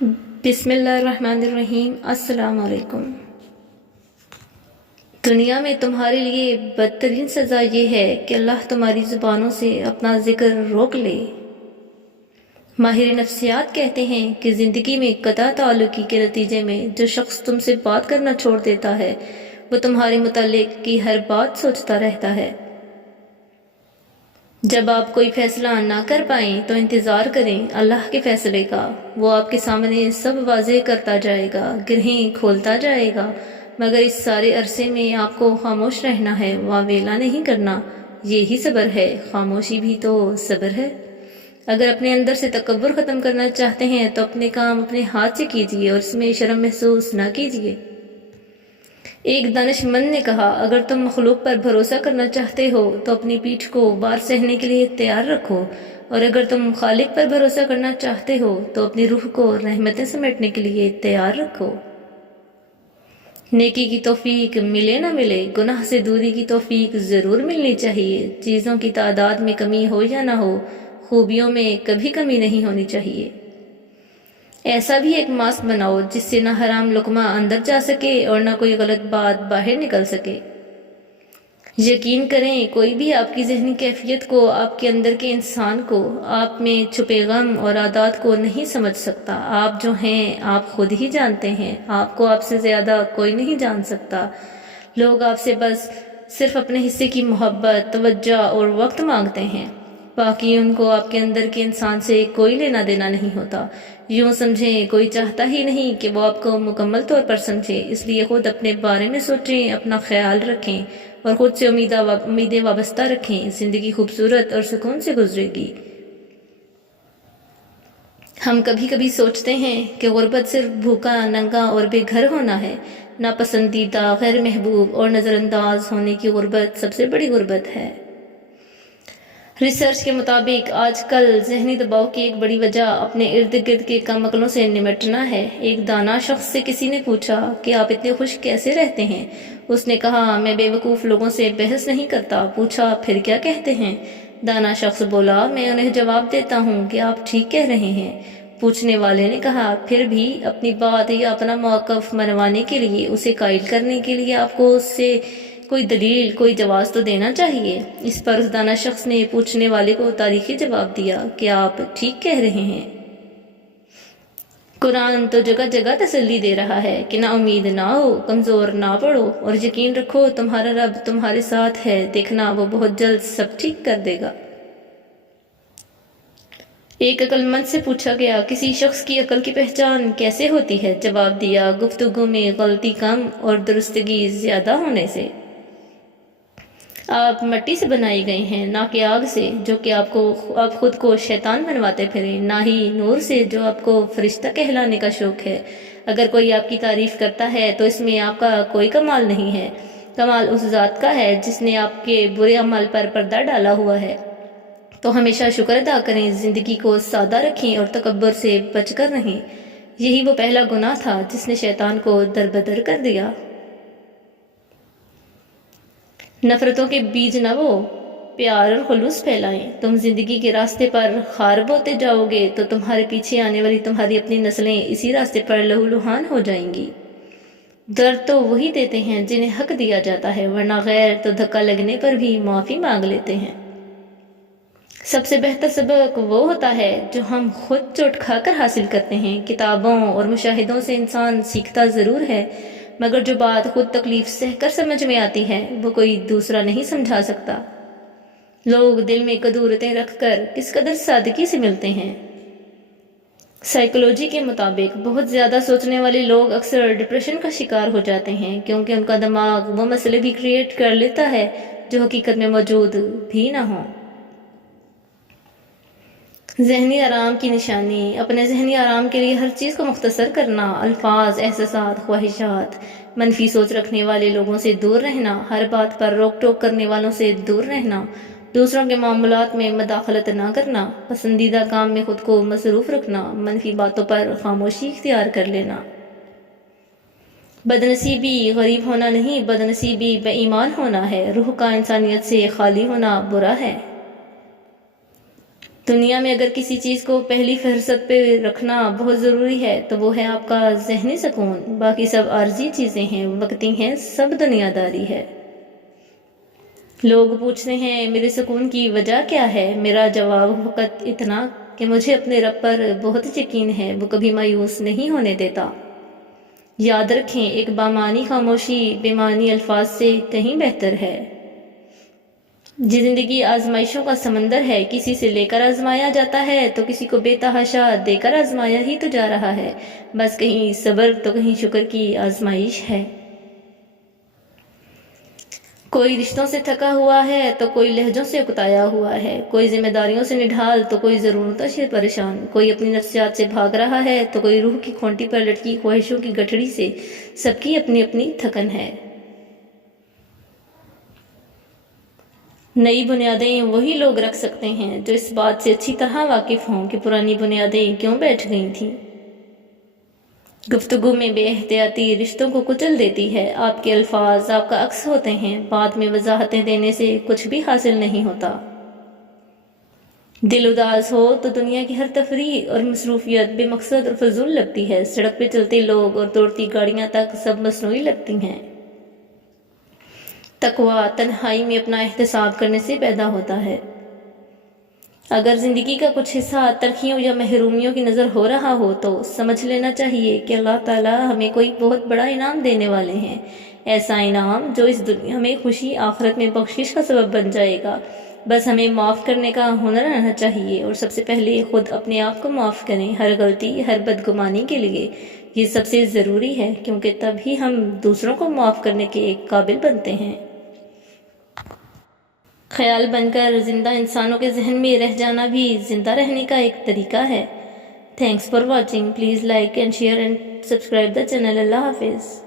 بسم اللہ الرحمن الرحیم۔ السلام علیکم۔ دنیا میں تمہارے لیے بدترین سزا یہ ہے کہ اللہ تمہاری زبانوں سے اپنا ذکر روک لے۔ ماہر نفسیات کہتے ہیں کہ زندگی میں قطع تعلقی کے نتیجے میں جو شخص تم سے بات کرنا چھوڑ دیتا ہے وہ تمہارے متعلق کی ہر بات سوچتا رہتا ہے۔ جب آپ کوئی فیصلہ نہ کر پائیں تو انتظار کریں اللہ کے فیصلے کا۔ وہ آپ کے سامنے سب واضح کرتا جائے گا، گرہیں کھولتا جائے گا، مگر اس سارے عرصے میں آپ کو خاموش رہنا ہے، واویلا نہیں کرنا۔ یہی صبر ہے، خاموشی بھی تو صبر ہے۔ اگر اپنے اندر سے تکبر ختم کرنا چاہتے ہیں تو اپنے کام اپنے ہاتھ سے کیجیے اور اس میں شرم محسوس نہ کیجیے۔ ایک دانش مند نے کہا، اگر تم مخلوق پر بھروسہ کرنا چاہتے ہو تو اپنی پیٹھ کو بار سہنے کے لیے تیار رکھو، اور اگر تم خالق پر بھروسہ کرنا چاہتے ہو تو اپنی روح کو رحمتیں سمیٹنے کے لیے تیار رکھو۔ نیکی کی توفیق ملے نہ ملے، گناہ سے دوری کی توفیق ضرور ملنی چاہیے۔ چیزوں کی تعداد میں کمی ہو یا نہ ہو، خوبیوں میں کبھی کمی نہیں ہونی چاہیے۔ ایسا بھی ایک ماسک بناؤ جس سے نہ حرام لقمہ اندر جا سکے اور نہ کوئی غلط بات باہر نکل سکے۔ یقین کریں کوئی بھی آپ کی ذہنی کیفیت کو، آپ کے اندر کے انسان کو، آپ میں چھپے غم اور عادات کو نہیں سمجھ سکتا۔ آپ جو ہیں آپ خود ہی جانتے ہیں، آپ کو آپ سے زیادہ کوئی نہیں جان سکتا۔ لوگ آپ سے بس صرف اپنے حصے کی محبت، توجہ اور وقت مانگتے ہیں، باقی ان کو آپ کے اندر کے انسان سے کوئی لینا دینا نہیں ہوتا۔ یوں سمجھیں کوئی چاہتا ہی نہیں کہ وہ آپ کو مکمل طور پر سمجھے، اس لیے خود اپنے بارے میں سوچیں، اپنا خیال رکھیں اور خود سے امیدیں وابستہ رکھیں۔ زندگی خوبصورت اور سکون سے گزرے گی۔ ہم کبھی کبھی سوچتے ہیں کہ غربت صرف بھوکا، ننگا اور بے گھر ہونا ہے۔ ناپسندیدہ، غیر محبوب اور نظر انداز ہونے کی غربت سب سے بڑی غربت ہے۔ ریسرچ کے مطابق آج کل ذہنی دباؤ کی ایک بڑی وجہ اپنے ارد گرد کے کم عقلوں سے نمٹنا ہے۔ ایک دانا شخص سے کسی نے پوچھا کہ آپ اتنے خوش کیسے رہتے ہیں؟ اس نے کہا، میں بے وقوف لوگوں سے بحث نہیں کرتا۔ پوچھا، پھر کیا کہتے ہیں؟ دانا شخص بولا، میں انہیں جواب دیتا ہوں کہ آپ ٹھیک کہہ رہے ہیں۔ پوچھنے والے نے کہا، پھر بھی اپنی بات یا اپنا موقف منوانے کے لیے، اسے قائل کرنے کے لیے آپ کو اس سے کوئی دلیل، کوئی جواز تو دینا چاہیے۔ اس پر اس دانا شخص نے پوچھنے والے کو تاریخی جواب دیا کہ آپ ٹھیک کہہ رہے ہیں۔ قرآن تو جگہ جگہ تسلی دے رہا ہے کہ نا امید نہ ہو، کمزور نہ پڑو اور یقین رکھو تمہارا رب تمہارے ساتھ ہے، دیکھنا وہ بہت جلد سب ٹھیک کر دے گا۔ ایک عقل مند سے پوچھا گیا، کسی شخص کی عقل کی پہچان کیسے ہوتی ہے؟ جواب دیا، گفتگو میں غلطی کم اور درستگی زیادہ ہونے سے۔ آپ مٹی سے بنائی گئی ہیں، نہ کہ آگ سے جو کہ آپ خود کو شیطان بنواتے پھریں، نہ ہی نور سے جو آپ کو فرشتہ کہلانے کا شوق ہے۔ اگر کوئی آپ کی تعریف کرتا ہے تو اس میں آپ کا کوئی کمال نہیں ہے، کمال اس ذات کا ہے جس نے آپ کے برے عمل پر پردہ ڈالا ہوا ہے۔ تو ہمیشہ شکر ادا کریں، زندگی کو سادہ رکھیں اور تکبر سے بچ کر رہیں۔ یہی وہ پہلا گناہ تھا جس نے شیطان کو دربدر کر دیا۔ نفرتوں کے بیج نہ بو، پیار اور خلوص پھیلائیں۔ تم زندگی کے راستے پر خار بوتے جاؤ گے تو تمہارے پیچھے آنے والی تمہاری اپنی نسلیں اسی راستے پر لہولہان ہو جائیں گی۔ درد تو وہی دیتے ہیں جنہیں حق دیا جاتا ہے، ورنہ غیر تو دھکا لگنے پر بھی معافی مانگ لیتے ہیں۔ سب سے بہتر سبق وہ ہوتا ہے جو ہم خود چوٹ کھا کر حاصل کرتے ہیں۔ کتابوں اور مشاہدوں سے انسان سیکھتا ضرور ہے، مگر جو بات خود تکلیف سہ کر سمجھ میں آتی ہے وہ کوئی دوسرا نہیں سمجھا سکتا۔ لوگ دل میں قدورتیں رکھ کر کس قدر سادگی سے ملتے ہیں۔ سائیکولوجی کے مطابق بہت زیادہ سوچنے والے لوگ اکثر ڈپریشن کا شکار ہو جاتے ہیں، کیونکہ ان کا دماغ وہ مسئلے بھی کریٹ کر لیتا ہے جو حقیقت میں موجود بھی نہ ہوں۔ ذہنی آرام کی نشانی، اپنے ذہنی آرام کے لیے ہر چیز کو مختصر کرنا، الفاظ، احساسات، خواہشات، منفی سوچ رکھنے والے لوگوں سے دور رہنا، ہر بات پر روک ٹوک کرنے والوں سے دور رہنا، دوسروں کے معاملات میں مداخلت نہ کرنا، پسندیدہ کام میں خود کو مصروف رکھنا، منفی باتوں پر خاموشی اختیار کر لینا۔ بدنصیبی غریب ہونا نہیں، بدنصیبی بے ایمان ہونا ہے۔ روح کا انسانیت سے خالی ہونا برا ہے۔ دنیا میں اگر کسی چیز کو پہلی فہرست پہ رکھنا بہت ضروری ہے تو وہ ہے آپ کا ذہنی سکون، باقی سب عارضی چیزیں ہیں، وقتی ہیں، سب دنیا داری ہے۔ لوگ پوچھتے ہیں میرے سکون کی وجہ کیا ہے؟ میرا جواب فقط اتنا کہ مجھے اپنے رب پر بہت یقین ہے، وہ کبھی مایوس نہیں ہونے دیتا۔ یاد رکھیں، ایک بامعنی خاموشی بے معنی الفاظ سے کہیں بہتر ہے۔ جی زندگی آزمائشوں کا سمندر ہے، کسی سے لے کر آزمایا جاتا ہے تو کسی کو بے تحاشا دے کر آزمایا ہی تو جا رہا ہے، بس کہیں صبر تو کہیں شکر کی آزمائش ہے۔ کوئی رشتوں سے تھکا ہوا ہے تو کوئی لہجوں سے اکتایا ہوا ہے، کوئی ذمہ داریوں سے نڈھال تو کوئی ضرورتوں سے پریشان، کوئی اپنی نفسیات سے بھاگ رہا ہے تو کوئی روح کی کھونٹی پر لٹکی خواہشوں کی گٹھڑی سے۔ سب کی اپنی اپنی تھکن ہے۔ نئی بنیادیں وہی لوگ رکھ سکتے ہیں جو اس بات سے اچھی طرح واقف ہوں کہ پرانی بنیادیں کیوں بیٹھ گئی تھیں۔ گفتگو میں بے احتیاطی رشتوں کو کچل دیتی ہے۔ آپ کے الفاظ آپ کا عکس ہوتے ہیں، بعد میں وضاحتیں دینے سے کچھ بھی حاصل نہیں ہوتا۔ دل اداس ہو تو دنیا کی ہر تفریح اور مصروفیت بے مقصد اور فضول لگتی ہے، سڑک پہ چلتے لوگ اور دوڑتی گاڑیاں تک سب مصنوعی لگتی ہیں۔ تقویٰ تنہائی میں اپنا احتساب کرنے سے پیدا ہوتا ہے۔ اگر زندگی کا کچھ حصہ تلخیوں یا محرومیوں کی نظر ہو رہا ہو تو سمجھ لینا چاہیے کہ اللہ تعالیٰ ہمیں کوئی بہت بڑا انعام دینے والے ہیں، ایسا انعام جو اس دنیا میں خوشی، آخرت میں بخشش کا سبب بن جائے گا۔ بس ہمیں معاف کرنے کا ہنر رہنا چاہیے، اور سب سے پہلے خود اپنے آپ کو معاف کریں، ہر غلطی، ہر بدگمانی کے لیے۔ یہ سب سے ضروری ہے، کیونکہ تب ہی ہم دوسروں کو معاف کرنے کے قابل بنتے ہیں۔ خیال بن کر زندہ انسانوں کے ذہن میں رہ جانا بھی زندہ رہنے کا ایک طریقہ ہے۔ Thanks for watching, please like and share and subscribe the channel. اللہ حافظ۔